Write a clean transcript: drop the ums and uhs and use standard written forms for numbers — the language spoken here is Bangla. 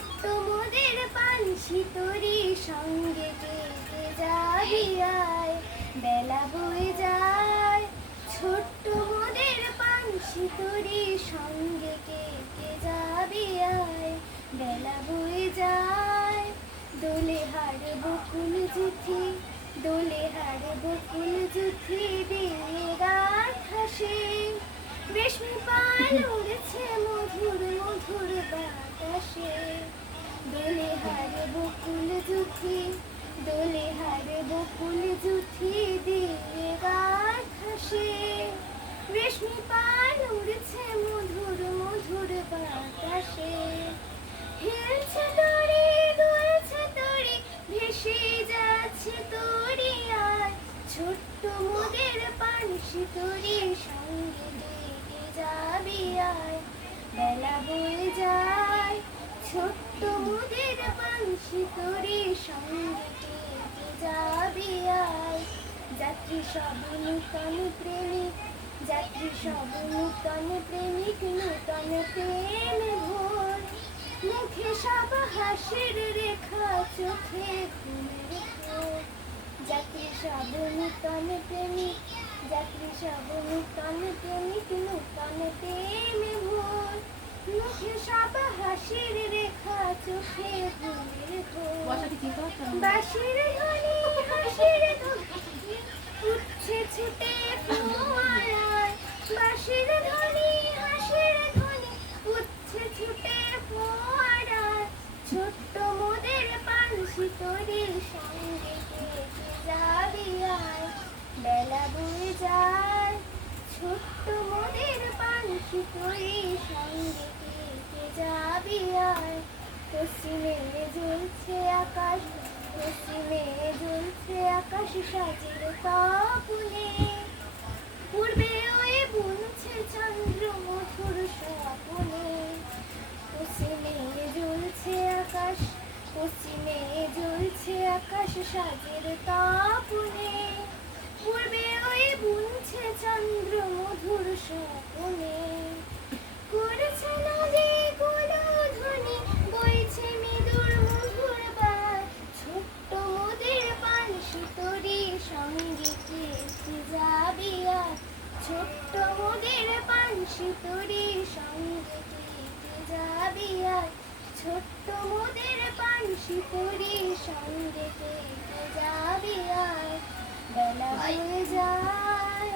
ছোট্ট মোদের পানসি তোরি সঙ্গে কে কে যাবি আয়, বেলা বয়ে যায়। ছোট্ট মোদের পানসি তোরি সঙ্গে কে কে যাবি আয়, বেলা বয়ে যায়। দোলে হার বকুল জুথি, দোলে হার বকুল জুথি দিয়ে রাত হাসে। রেশমি পাল উড়েছে মধুর মধুর বাতাসে। দোলে হার বকুল জুথি, দোলে হার বকুল জুথি দিয়ে রাত হাসে। রেশমি পাল উড়েছে মধুর মধুর বাতাসে। হেলছে তরি দুলছে তরি, ভেসে যাচ্ছে তরি আর। ছোট্ট মোদের পানসি তোরি সঙ্গে কে যাবি আয়, বেলা বয়ে যায়। ছোট্ট মোদের পানসি তোরি সঙ্গে কে যাবি আয়। যাত্রী সব নূতন প্রেমিক, যাত্রী সব নূতন প্রেমিক, নূতন প্রেমে ভোর। মুখে সব হাসির রেখা, চোখে ঘুমের ঘোর। যাত্রী সব নূতন প্রেমিক, যাত্রী সব নূতন প্রেমিক, নূতন প্রেমে ভোর। মুখে সব হাসির রেখা, চোখে ঘুমের ঘোর। বাঁশির ধ্বনি হাসির ধ্বনি, উঠছে ছুটে ফোয়ারায়। বাঁশির ধ্বনি হাসির ধ্বনি, উঠছে ছুটে ফোয়ারায়। ছোট্ট মোদের পানসি তোরি সঙ্গে কে কে যাবি আয়, বেলা বয়ে যায়। ছোট্ট মোদের পানসি তোরি সঙ্গে কে কে যাবি আয়। পশ্চিমে জ্বলছে আকাশ, পশ্চিমে জ্বলছে আকাশ সাজের তপনে। পূর্বে ওই বুনছে চন্দ্র মধুর স্বপনে। পশ্চিমে জ্বলছে আকাশ, পশ্চিমে জ্বলছে আকাশ সাজের তপনে। পূর্বে ওই বুনছে চন্দ্র মধুর স্বপনে। করেছে নদী কুলধ্বনি, বইছে মৃদুর মধুর বায়। ছোট্ট মোদের পানসি তোরি সঙ্গে কে কে যাবি আয়, ছোট্ট মোদের পানসি তোরি সঙ্গে কে কে যাবি আয়। ছোট্ট মোদের পানসি তোরি সঙ্গে কে কে যাবি আয়, বেলা হয়ে যায়।